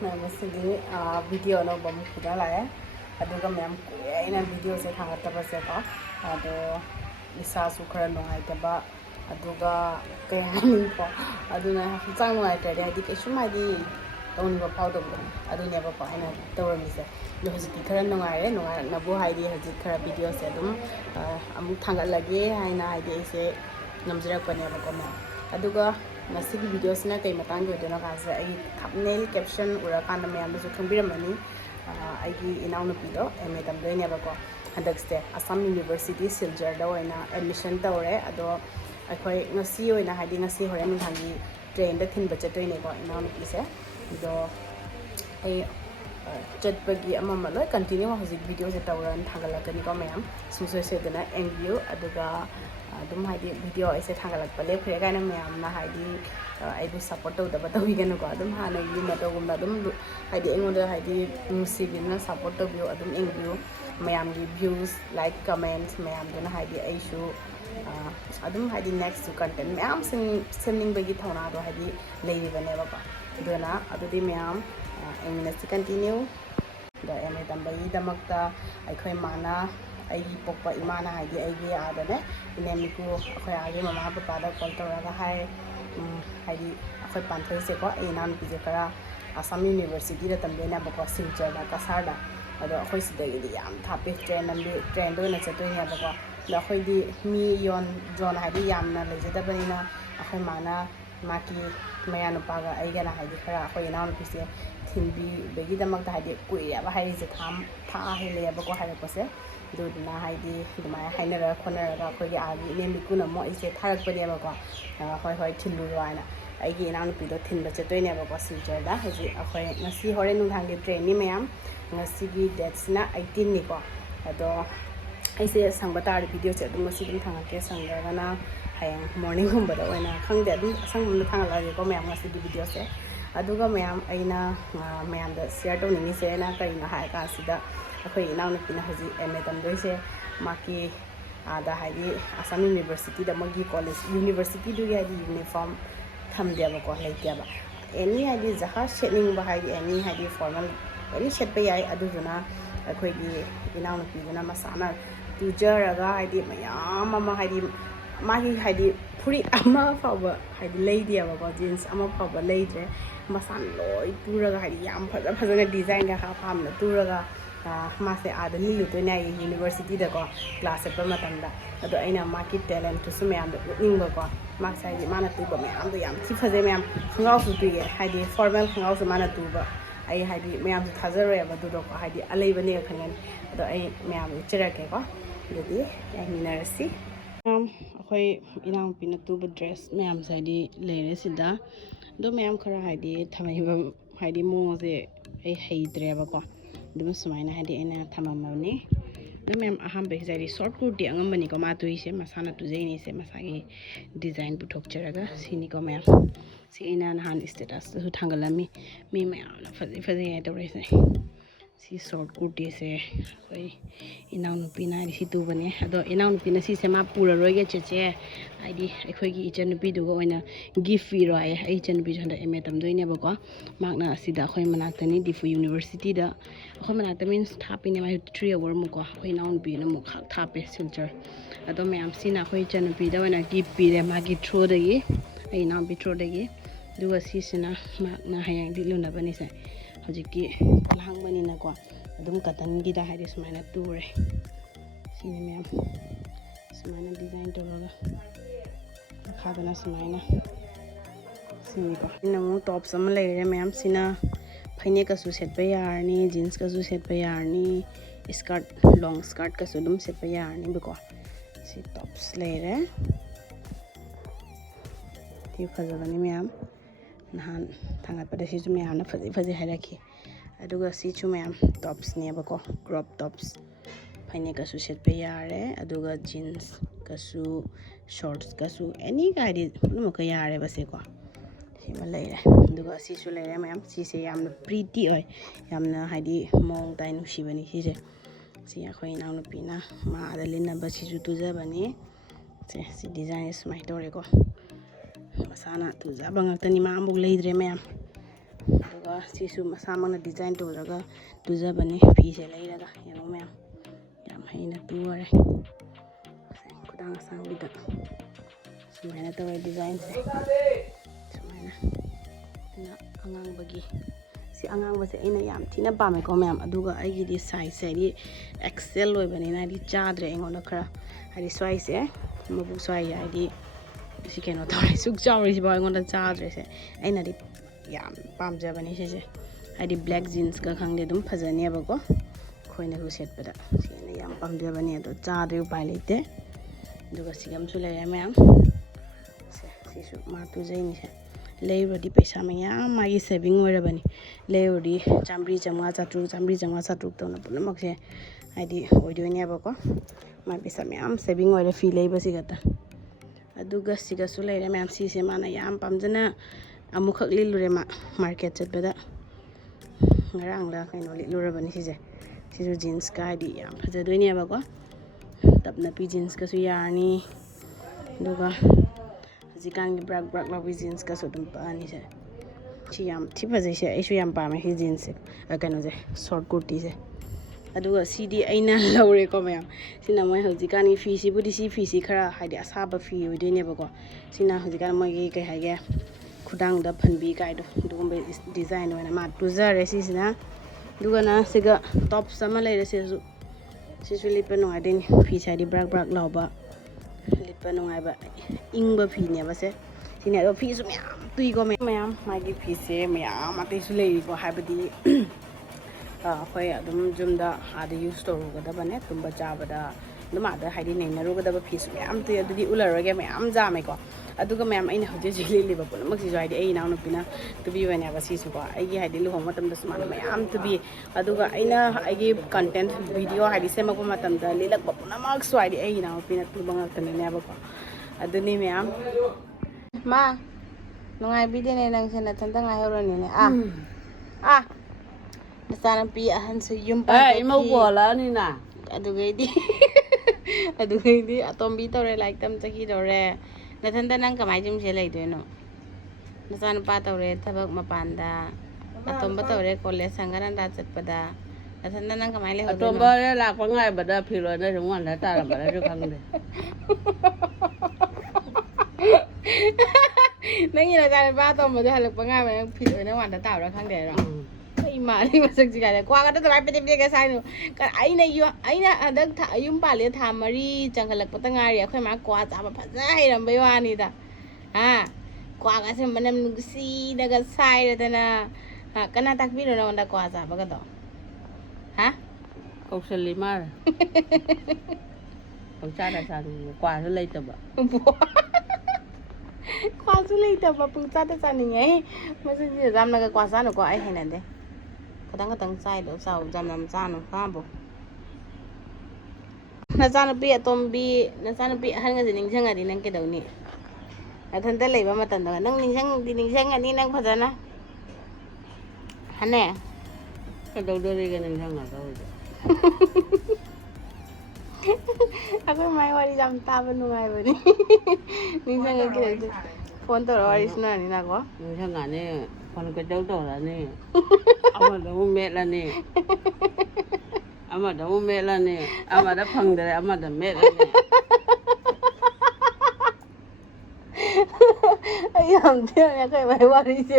Masigi video no bam kuda la hai aduga ma'am kuyaina video se thangataba se ko ado isa su khara nongai taba aduga kayani ko aduna hachang nongai tare hadi kesu mai di tawni ba phaw do adu ne ba pa ina tawrami se yo hajiki khara nongai na bo haidi hajik khara video se dum amuk thangal lage haina haidi se namjrak pane ba ko ma aduga masigi video sina kai matang go dena ka se ai thumbnail caption ura kan me am su khambirmani ai gi Enao-nupi MA tamdoi ne ba ko handakste Assam University Siljar da oina admission tawre ado akhoi ngasi oina hadi ngasi hore min hangi train da thin bacha toi ne ko Enao-nupi se do ai chatbagi amma loi continue hojik video se tawran thagalakani ko mayam susoi se dena enview aduga adum haidi video aise thangalak pale phre gaina mayam na haidi aibu support to da batawi gana ko adum hana yi na to gumna adum haidi engoda haidi musibina support to view adum enview mayam gi views like comments mayam dena haidi aishu adum haidi next content mayam sending bagi thona do haidi leiri bane ba dona adudi mayam english continue da MA tambagi damakta aikhoi mana ai pokpa imana haidi aigi adane inemiku akhoi age mama papa da call toraga hai haidi akhoi panthoi se ko Enao-nupi je kara Assam University da tamdena ba ko Silchar da kasar da ado akhoi sidagi di yam thape train do na chatoi ne ba ko da akhoi di mi yon zone haidi yam na leje da banina akhoi mana maki maya no paga aiga na haidi kara akhoi Enao-nupi se thinbi begi damak da haidi kuya ba haidi je tha hele ba ko haira ko se dudna haidi duma hainara khonara ga khoi gi agi nemiku na mo ise tharak pani ba ko hoi thilu raina aigi Enao-nupi do thinba chatoi ne ba ko Silchar da haji akhoi ngasi hore nung thang gi train ni mayam ngasi gi dates na 18 ni ko ado aise sangba tar video che dum ngasi dum thanga ke sangga na hayang morning hum ba da oina khangde dum sangmum thangala ko mayam ngasi di video se aduga mayam aina mayam da share to ni se na kai na ha ka sida akhoi Enao-nupi na haji MA tamdoi se maki ada haidi Assam University da magi college university du ya di uniform thamde ba ko leite ba any haidi jaha shening ba haidi any haidi formal any shet ba yai aduna akhoi gi Enao-nupi na masana tujaraga haidi mayam ama haidi magi haidi puri ama faba haidi leide ba ko jeans ama faba leide masan loi puraga haidi yam phajana design ga ha pham na turaga mase adani luto na university da ko class pa matanda ado aina market talent to sume am ning ba ko ma sai mana tu ba me am do yam thi phaje me am khangau su tuige haidi formal khangau su mana tu ba ai haidi me am thajare ba du do ko haidi alei bane khangan ado ai me am chira ke ko dudi ai minarsi akhoi Enao-nupi na tu ba dress me am sai di leire sida do me am khara haidi thamai ba haidi mo je ai haidre ba ko dum sumaina hadi ina thamamani dum em aham be jari short kurti angambani ko ma tuise masana tu jaini se masagi design buthok charaga sini ko mem si ina han status su thangalami mi ma fazi ya to rese si short kurti se koi Enao-nupi na ri tu bane ado Enao-nupi na si se ma pura roige cheche aidi akhoi gi ichanupi du go oina gift ro ai chanupi janda MA tamdoi ne ba ko makna asida akhoi manaktani difu university da akhoi manakta means thapi ne ma 3 hour mu ko akhoi Enao-nupi na mu khak thape Silchar ado mayam sina akhoi chanupi da oina gift pi re magi throw da gi ai Enao-nupi throw da gi duga si sina makna hayang di luna bani sai hojiki lang bani na ko adum katan gi da haidi sumaina ture sini mayam sumaina design to roga khadana sumaina sini ko ina mu tops am leire mayam sina phaine ka su set pa yarni jeans ka su set pa yarni skirt long skirt ka su dum set pa yarni biko si tops leire ti phajabani mayam nahan thangat pada si chu mayam na faji hairaki aduga si chu mayam tops ne bako crop tops phaine ka su set pa yare aduga jeans ka su shorts ka su any gari dum ka yare base ko ma leire aduga si chu leire mayam si se yamna pretty oi yamna haidi mong tai nu shibani si se si akhoi Enao-nupi na ma adalina ba si chu tujabani si design is my tore ko masana tujaba ngakta ni ma amuk leidre mayam ꯑꯗꯨꯒ ꯁꯤꯁꯨ ꯃꯁꯥꯃꯛꯅ design ꯇꯧꯔꯒ ꯇꯨꯖꯕꯅꯤ ꯐꯤꯁꯦ ꯂꯩꯔꯒ ꯌꯦꯡꯉꯣ ꯃꯌꯥꯝ ꯌꯥꯝ ꯍꯩꯅ ꯇꯨꯔꯦ ꯈꯨꯗꯥꯡ ꯑꯁꯥꯡꯕꯤꯗ ꯁꯨꯃꯥꯏꯅ ꯇꯧꯋꯦ ꯗꯤꯖꯥꯏꯟꯁꯦ ꯁꯨꯃꯥꯏꯅ ꯑꯉꯥꯡꯕꯒꯤ ꯁꯤ ꯑꯉꯥꯡꯕꯁꯦ ꯑꯩꯅ ꯌꯥꯝ ꯊꯤꯅ ꯄꯥꯝꯃꯦꯀꯣ ꯃꯌꯥꯝ ꯑꯗꯨꯒ ꯑꯩꯒꯤꯗꯤ ꯁꯥꯏꯖꯁꯦ ꯍꯥꯏꯗꯤ XL ꯑꯣꯏꯕꯅꯤꯅ ꯍꯥꯏꯗꯤ ꯆꯥꯗ꯭ꯔꯦ ꯑꯩꯉꯣꯟꯗ ꯈꯔ ꯍꯥꯏꯗꯤ ꯁ꯭ꯋꯥꯏꯁꯦ ꯃꯕꯨꯛ ꯁ꯭ꯋꯥꯏ ꯍꯥꯏꯗꯤ ꯁꯤ ꯀꯩꯅꯣ ꯇꯧꯔꯦ ꯁꯨꯛ ꯆꯥꯎꯔꯤꯁꯤꯐꯥꯎ ꯑꯩꯉꯣꯟꯗ ꯆꯥꯗ꯭ꯔꯦꯁꯦ ꯑꯩꯅꯗꯤ ꯌꯥꯝ ꯄꯥꯝꯖꯕꯅꯤ ꯁꯤꯁꯦ ꯍꯥꯏꯗꯤ ꯕ꯭ꯂꯦꯛ ꯖꯤꯟꯁꯀ ꯈꯪꯗꯦ ꯑꯗꯨꯝ ꯐꯖꯅꯦꯕꯀꯣ ꯑꯩꯈꯣꯏꯅꯁꯨ ꯁꯦꯠꯄꯗ ꯁꯤꯅ ꯌꯥꯝ ꯄꯥꯝꯖꯕꯅꯤ ꯑꯗꯣ ꯆꯥꯗ꯭ꯔꯦ ꯎꯄꯥꯏ ꯂꯩꯇꯦ ꯑꯗꯨꯒ ꯁꯤꯒ ꯑꯃꯁꯨ ꯂꯩꯔꯦ ꯃꯌꯥꯝ ꯁꯤꯁꯨ ꯃꯥ ꯇꯨꯖꯩꯅꯤꯁꯦ ꯂꯩꯔꯨꯔꯗꯤ ꯄꯩꯁꯥ ꯃꯌꯥꯝ ꯃꯥꯒꯤ ꯁꯦꯚꯤꯡ ꯑꯣꯏꯔꯕꯅꯤ ꯂꯩꯔꯨꯔꯗꯤ 100 ꯆꯥꯝꯃꯉꯥ ꯆꯥꯇ꯭ꯔꯨꯛ ꯇꯧꯅ ꯄꯨꯝꯅꯃꯛꯁꯦ ꯍꯥꯏꯗꯤ ꯑꯣꯏꯗꯣꯏꯅꯦꯕꯀꯣ ꯃꯥꯒꯤ ꯄꯩꯁꯥ ꯃꯌꯥꯝ ꯁꯦꯚꯤꯡ ꯑꯣꯏꯔꯦ ꯐꯤ ꯂꯩꯕꯁꯤꯒꯇ ꯑꯗꯨꯒ ꯁꯤꯒꯁꯨ ꯂꯩꯔꯦ ꯃꯌꯥꯝ ꯁꯤꯁꯦ ꯃꯥꯅ ꯌꯥꯝ ꯄꯥꯝꯖꯅ ꯑꯃꯨꯛꯈꯛ ꯂꯤꯠꯂꯨꯔꯦ ꯃꯥ ꯃꯥꯔꯀꯦꯠ ꯆꯠꯄꯗ ꯉꯔꯥꯡꯗ ꯀꯩꯅꯣ ꯂꯤꯠꯂꯨꯔꯕꯅꯤ ꯁꯤꯁꯨ ꯖꯤꯟꯁꯀ ꯍꯥꯏꯗꯤ ꯌꯥꯝ ꯐꯖꯗꯣꯏꯅꯦꯕꯀꯣ ꯇꯞꯅꯄꯤ ꯖꯤꯟꯁꯀꯁꯨ ꯌꯥꯔꯅꯤ ꯑꯗꯨꯒ ꯍꯧꯖꯤꯛꯀꯥꯟꯒꯤ ꯕ꯭ꯔꯥꯛ ꯂꯥꯎꯕꯤ ꯖꯤꯟꯁꯀꯁꯨ ꯑꯗꯨꯝ ꯄꯛꯑꯅꯤꯁꯦ ꯁꯤ ꯌꯥꯝ ꯊꯤ ꯐꯖꯩꯁꯦ ꯑꯩꯁꯨ ꯌꯥꯝ ꯄꯥꯝꯃꯦ ꯁꯤ ꯖꯤꯟꯁꯁꯦ ꯀꯩꯅꯣꯁꯦ ꯁꯣꯔꯠ ꯀꯨꯔꯇꯤꯁꯦ ꯑꯗꯨꯒ ꯁꯤꯗꯤ ꯑꯩꯅ ꯂꯧꯔꯦꯀꯣ ꯃꯌꯥꯝ ꯁꯤꯅ ꯃꯣꯏ ꯍꯧꯖꯤꯛꯀꯥꯟꯒꯤ ꯐꯤꯁꯤꯕꯨꯗꯤ ꯁꯤ ꯐꯤꯁꯤ ꯈꯔ ꯍꯥꯏꯗꯤ ꯑꯁꯥꯕ ꯐꯤ ꯑꯣꯏꯗꯣꯏꯅꯦꯕꯀꯣ ꯁꯤꯅ ꯍꯧꯖꯤꯛꯀꯥꯟ ꯃꯣꯏꯒꯤ ꯀꯩ ꯍꯥꯏꯒꯦ ꯈꯨꯗꯥꯡꯗ ꯐꯟꯕꯤ ꯀꯥꯏꯗꯣ ꯑꯗꯨꯒꯨꯝꯕ ꯗꯤꯖꯥꯏꯟ ꯑꯣꯏꯅ ꯃꯥ ꯇꯨꯖꯔꯦ ꯁꯤꯁꯤꯅ ꯑꯗꯨꯒꯅ ꯁꯤꯒ ꯇꯣꯞꯁ ꯑꯃ ꯂꯩꯔꯦ ꯁꯤꯁꯨ ꯂꯤꯠꯄ ꯅꯨꯡꯉꯥꯏꯗꯣꯏꯅꯤ ꯐꯤꯁꯦ ꯍꯥꯏꯗꯤ ꯕ꯭ꯔꯥꯛ ꯂꯥꯎꯕ ꯂꯤꯠꯄ ꯅꯨꯡꯉꯥꯏꯕ ꯏꯪꯕ ꯐꯤꯅꯦꯕ ꯁꯤꯅꯦ ꯑꯗꯣ ꯐꯤꯁꯨ ꯃꯌꯥꯝ ꯇꯨꯏꯀꯣ ꯃꯌꯥꯝ ꯃꯥꯒꯤ ꯐꯤꯁꯦ ꯃꯌꯥꯝ ꯑꯇꯩꯁꯨ ꯂꯩꯔꯤꯀꯣ ꯍꯥꯏꯕꯗꯤ ꯑꯩꯈꯣꯏ ꯑꯗꯨꯝ ꯌꯨꯝꯗ ꯑꯥꯗ ꯌꯨꯁ ꯇꯧꯔꯨꯒꯗꯕꯅꯦ ꯇꯨꯝꯕ ꯆꯥꯕꯗ ꯑꯗꯨꯝ ꯑꯥꯗ ꯍꯥꯏꯗꯤ ꯅꯩꯅꯔꯨꯒꯗꯕ ꯐꯤꯁꯨ ꯃꯌꯥꯝ ꯇꯨꯏ ꯑꯗꯨꯗꯤ ꯎꯠꯂꯔꯣꯏꯒꯦ ꯃꯌꯥꯝ ꯖꯥꯝꯃꯦꯀꯣ ꯑꯗꯨꯒ ꯃꯌꯥꯝ ꯑꯩꯅ ꯍꯧꯖꯤꯛ ꯂꯤꯠꯂꯤꯕ ꯄꯨꯝꯅꯃꯛꯁꯤꯁꯨ ꯍꯥꯏꯗꯤ ꯑꯩ ꯏꯅꯥꯎꯅꯨꯄꯤꯅ ꯇꯨꯕꯤꯕꯅꯦꯕ ꯁꯤꯁꯨꯀꯣ ꯑꯩꯒꯤ ꯍꯥꯏꯗꯤ ꯂꯨꯍꯣꯡꯕ ꯃꯇꯝꯗꯁꯨ ꯃꯥꯅ ꯃꯌꯥꯝ ꯇꯨꯕꯤ ꯑꯗꯨꯒ ꯑꯩꯅ ꯑꯩꯒꯤ ꯀꯟꯇꯦꯟ ꯚꯤꯗꯤꯑꯣ ꯍꯥꯏꯗꯤ ꯁꯦꯝꯃꯛꯄ ꯃꯇꯝꯗ ꯂꯤꯠꯂꯛꯄ ꯄꯨꯝꯅꯃꯛꯁꯨ ꯍꯥꯏꯗꯤ ꯑꯩ ꯏꯅꯥꯎꯅꯨꯄꯤꯅ ꯇꯨꯕ ꯉꯥꯛꯇꯅꯤꯅꯦꯕꯀꯣ ꯑꯗꯨꯅꯤ ꯃꯌꯥꯝ ꯃꯥ ꯅꯨꯡꯉꯥꯏꯕꯤꯗꯦꯅꯦ ꯅꯪꯁꯦ ꯅꯊꯟꯇ ꯉꯥꯏꯍꯧꯔꯅꯤꯅꯦ ꯅꯆꯥꯅꯨꯄꯤ ꯑꯍꯟꯁꯨ ꯌꯨꯝ ꯄꯥꯜꯂꯛꯑꯅꯤꯅ ꯑꯗꯨꯒꯩꯗꯤ ꯑꯇꯣꯝꯕꯤ ꯇꯧꯔꯦ ꯂꯥꯏꯔꯤꯛ ꯇꯝ ꯆꯠꯈꯤꯗꯧꯔꯦ ꯅꯊꯟꯇ ꯅꯪ ꯀꯃꯥꯏꯅ ꯌꯨꯝꯁꯦ ꯂꯩꯗꯣꯏꯅꯣ ꯅꯆꯥꯅꯨꯄꯥ ꯇꯧꯔꯦ ꯊꯕꯛ ꯃꯄꯥꯟꯗ ꯑꯇꯣꯝꯕ ꯇꯧꯔꯦ ꯀꯣꯂꯦꯖ ꯁꯪꯒꯔꯥꯟꯗꯥ ꯆꯠꯄꯗ ꯅꯊꯟꯇ ꯅꯪ ꯀꯃꯥꯏꯅ ꯂꯩꯍꯧꯗꯣꯏꯅꯣ ꯑꯇꯣꯝꯕ ꯂꯥꯛꯄ ꯉꯥꯏꯕꯗ ꯐꯤꯔꯣꯟꯗ ꯁꯨꯝ ꯋꯥꯟꯗ ꯇꯥꯔꯝꯕꯔꯁꯨ ꯈꯪꯗꯦ ꯅꯪꯒꯤ ꯅꯆꯥꯅꯨꯄꯥ ꯑꯇꯣꯝꯕꯗꯣ ꯍꯜꯂꯛꯄ ꯉꯥꯏꯕ ꯅꯪ ꯐꯤꯠ ꯑꯣꯏꯅ ꯋꯥꯟꯗ ꯇꯥꯕ꯭ꯔꯥ ꯈꯪꯗꯦ ꯍꯥꯏꯔꯣ ꯑꯩ ꯃꯥꯜꯂꯤ ꯃꯁꯛꯁꯤ ꯀꯥꯏꯗ ꯀ꯭ꯋꯥꯒꯗ ꯑꯗꯨꯃꯥꯏꯅ ꯄꯦꯇꯦꯛ ꯁꯥꯏꯅꯣ ꯑꯩꯅ ꯍꯟꯗꯛ ꯌꯨꯝ ꯄꯥꯜꯂꯦ ꯊꯥ 4 ꯆꯪꯈꯠꯂꯛꯄꯗ ꯉꯥꯏꯔꯤ ꯑꯩꯈꯣꯏ ꯃꯥ ꯀ꯭ꯋꯥ ꯆꯥꯕ ꯐꯖꯅ ꯍꯩꯔꯝꯕꯩ ꯋꯥꯅꯤꯗ ꯀ꯭ꯋꯥꯒꯁꯦ ꯃꯅꯝ ꯅꯨꯡꯁꯤꯅꯒ ꯁꯥꯏꯔꯗꯅ ꯀꯅꯥ ꯇꯥꯛꯄꯤꯔꯣ ꯅꯉꯣꯟꯗ ꯀ꯭ꯋꯥ ꯆꯥꯕꯒꯗꯣ ꯀꯧꯁꯜꯂꯤ ꯃꯥꯅ ꯄꯪꯆꯥꯗ ꯆꯥꯅꯤꯡꯉꯦ ꯀ꯭ꯋꯥꯁꯨ ꯂꯩꯇꯕ ꯀ꯭ꯋꯥꯁꯨ ꯂꯩꯇꯕ ꯄꯪꯆꯥꯗ ꯆꯥꯅꯤꯡꯉꯦ ꯃꯁꯤꯗꯤ ꯌꯥꯝꯅꯒ ꯀ꯭ꯋꯥ ꯆꯥꯅꯨꯀꯣ ꯑꯩ ꯍꯩꯅꯗꯦ ꯈꯇꯪ ꯆꯥꯏꯗꯣ ꯆꯥꯎ ꯌꯥꯝ ꯆꯥꯅꯨ ꯈꯪꯉꯕꯣ ꯅꯆꯥꯅꯨꯄꯤ ꯑꯇꯣꯝꯕꯤ ꯅꯆꯥꯅꯨꯄꯤ ꯑꯍꯟꯒꯁꯦ ꯅꯤꯡꯁꯤꯡꯉꯗꯤ ꯅꯪ ꯀꯩꯗꯧꯅꯤ ꯅꯊꯟꯇ ꯂꯩꯕ ꯃꯇꯝꯗ ꯅꯪ ꯅꯤꯡꯁꯤꯡꯉꯅꯤ ꯅꯪ ꯐꯖꯅ ꯍꯅꯦ ꯀꯩꯗꯧꯗꯣꯔꯤꯒꯦ ꯅꯤꯡꯁꯤꯡꯉꯒ ꯍꯧꯖꯤꯛ ꯑꯩꯈꯣꯏ ꯃꯥꯏ ꯋꯥꯔꯤ ꯌꯥꯝ ꯇꯥꯕ ꯅꯨꯡꯉꯥꯏꯕꯅꯤ ꯅꯤꯡꯁꯤꯡꯉꯛꯈꯤꯗꯩꯗꯤ ꯐꯣꯟ ꯇꯧꯔ ꯋꯥꯔꯤ ꯁꯥꯟꯅꯔꯅꯤꯅꯀꯣ ꯅꯤꯡꯁꯤꯡꯉꯛꯑꯅꯤ ꯐꯣꯟ ꯀꯩꯗꯧ ꯇꯧꯔꯅꯤ ꯑꯃꯗ ꯑꯃꯨꯛ ꯃꯦꯠꯂꯅꯤ ꯑꯃꯗ ꯐꯪꯗ꯭ꯔꯦ ꯑꯃꯗ ꯃꯦꯠꯂꯅꯤ ꯑꯩ ꯌꯥꯝ ꯊꯤꯔꯛꯑꯦ ꯑꯩꯈꯣꯏ ꯃꯥꯏ ꯋꯥꯔꯤꯁꯦ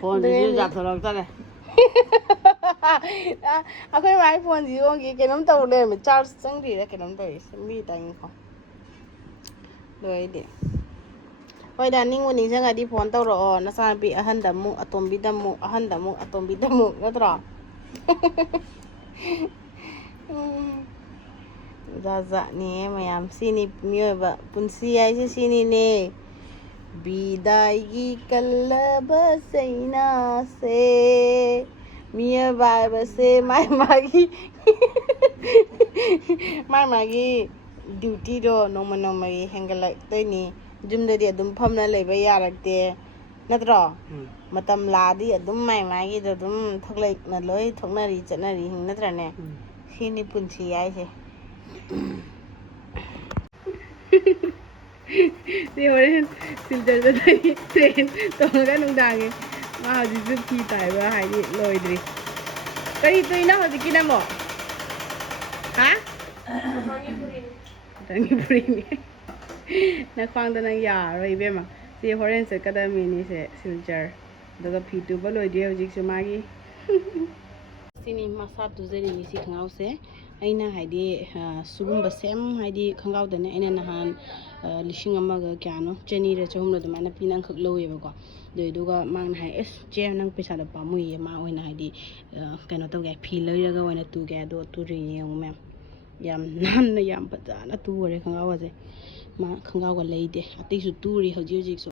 ꯐꯣꯟꯁꯤꯁꯨ ꯌꯥꯊꯣꯔꯛꯇꯔꯦ ꯑꯩꯈꯣই ꯃꯥꯏ ꯐꯣꯟꯁꯤ ꯌꯣꯡꯒꯤ ꯀꯩꯅꯣꯝ ꯇꯧꯔ ꯂꯩꯔꯝꯃꯦ ꯆꯥꯔꯖ ꯆꯪꯗ꯭ꯔꯤꯔꯥ ꯀꯩꯅꯣꯝ ꯇꯧꯔꯤ ꯁꯦꯝꯕꯤ ꯇꯥꯏꯅꯤꯀꯣ ꯑꯗꯨ ꯍꯣꯏꯗ ꯅꯤꯡꯕꯨ ꯅꯤꯡꯁꯤꯡꯉꯗꯤ ꯐꯣꯟ ꯇꯧꯔꯛꯑꯣ ꯅꯆꯥꯅꯨꯄꯤ ꯑꯍꯟꯗ ꯑꯃꯨꯛ ꯑꯇꯣꯝꯕꯤꯗ ꯑꯃꯨꯛ ꯑꯍꯟꯗ ꯑꯃꯨꯛ ꯑꯇꯣꯝꯕꯤꯗ ꯑꯃꯨꯛ ꯅꯠꯇ꯭ꯔꯣ ꯖꯥꯠꯅꯤꯍꯦ ꯃꯌꯥꯝ ꯁꯤꯅꯤ ꯃꯤꯑꯣꯏꯕ ꯄꯨꯟꯁꯤ ꯍꯥꯏꯁꯦ ꯁꯤꯅꯤꯅꯦ ꯕꯤꯗꯥꯏꯒꯤ ꯀꯜꯂꯕ ꯆꯩꯅꯥꯁꯦ ꯃꯤꯑꯣꯏꯕ ꯍꯥꯏꯕꯁꯦ ꯃꯥꯒꯤ ꯗ꯭ꯌꯨꯇꯤꯗꯣ ꯅꯣꯡꯃꯒꯤ ꯍꯦꯟꯒꯠꯂꯛꯇꯣꯏꯅꯤ ꯌꯨꯝꯗꯗꯤ ꯑꯗꯨꯝ ꯐꯝꯅ ꯂꯩꯕ ꯌꯥꯔꯛꯇꯦ ꯅꯠꯇ꯭ꯔꯣ ꯃꯇꯝ ꯂꯥꯛꯑꯗꯤ ꯑꯗꯨꯝ ꯃꯥꯒꯤꯗꯣ ꯑꯗꯨꯝ ꯊꯣꯛꯂꯛꯅ ꯂꯣꯏ ꯊꯣꯛꯅꯔꯤ ꯆꯠꯅꯔꯤ ꯅꯠꯇ꯭ꯔꯅꯦ ꯁꯤꯅꯤ ꯄꯨꯟꯁꯤ ꯍꯥꯏꯁꯦ ꯁꯤ ꯍꯣꯔꯦꯟ ꯐꯤꯜꯇꯔꯗ ꯇ꯭ꯔꯦꯟ ꯇꯧꯔꯒ ꯅꯨꯡꯗꯥꯡꯒꯤ ꯃꯥ ꯍꯧꯖꯤꯛꯁꯨ ꯐꯤ ꯇꯥꯏꯕ ꯍꯥꯏꯗꯤ ꯂꯣꯏꯗ꯭ꯔꯤ ꯀꯔꯤ ꯇꯨꯏꯅꯣ ꯍꯧꯖꯤꯛꯀꯤꯅ ꯑꯃꯨꯛ ꯍꯥ ꯅꯪꯒꯤ ꯐꯨꯔꯤꯅꯤ ꯅꯈ꯭ꯋꯥꯡꯗꯣ ꯅꯪ ꯌꯥꯔꯔꯣꯏ ꯏꯕꯦꯝꯃ ꯁꯤ ꯍꯣꯔꯦꯟ ꯆꯠꯀꯗꯕꯅꯤꯁꯦ ꯁꯤꯜꯆꯔ ꯑꯗꯨꯒ ꯐꯤ ꯇꯨꯕ ꯂꯣꯏꯗ꯭ꯔꯤ ꯍꯧꯖꯤꯛꯁꯨ ꯃꯥꯒꯤ ꯁꯤꯅꯤ ꯃꯁꯥ ꯇꯨꯖꯔꯤꯅꯤ ꯁꯤ ꯈꯣꯡꯒ꯭ꯔꯥꯎꯁꯦ ꯑꯩꯅ ꯍꯥꯏꯗꯤ ꯁꯤꯒꯨꯝꯕ ꯁꯦꯝ ꯍꯥꯏꯗꯤ ꯈꯣꯡꯒ꯭ꯔꯥꯎꯗꯅꯦ ꯑꯩꯅ ꯅꯍꯥꯟ 1,000 ꯀꯌꯥꯅꯣ 200 300 ꯑꯗꯨꯃꯥꯏꯅ ꯄꯤꯅꯈꯛ ꯂꯧꯋꯦꯕꯀꯣ ꯑꯗꯨꯏꯗꯨꯒ ꯃꯥꯅ ꯍꯥꯏ ꯑꯦꯁ ꯆꯦ ꯅꯪ ꯄꯩꯁꯥꯗꯣ ꯄꯥꯝꯃꯨꯏꯌꯦ ꯃꯥ ꯑꯣꯏꯅ ꯍꯥꯏꯗꯤ ꯀꯩꯅꯣ ꯇꯧꯒꯦ ꯐꯤ ꯂꯩꯔꯒ ꯑꯣꯏꯅ ꯇꯨꯒꯦ ꯑꯗꯣ ꯇꯨꯔꯤꯅꯤ ꯌꯦꯡꯉꯨ ꯃꯌꯥꯝ ꯌꯥꯝ ꯅꯥꯟꯅ ꯌꯥꯝ ꯐꯖꯅ ꯇꯨꯔꯦ ꯈꯣꯡꯒ꯭ꯔꯥꯎꯒꯁꯦ ꯃꯥ ꯈꯣꯡꯒ꯭ꯔꯥꯎꯒ ꯂꯩꯗꯦ ꯑꯇꯩꯁꯨ ꯇꯨꯔꯤ ꯍꯧꯖꯤꯛꯁꯨ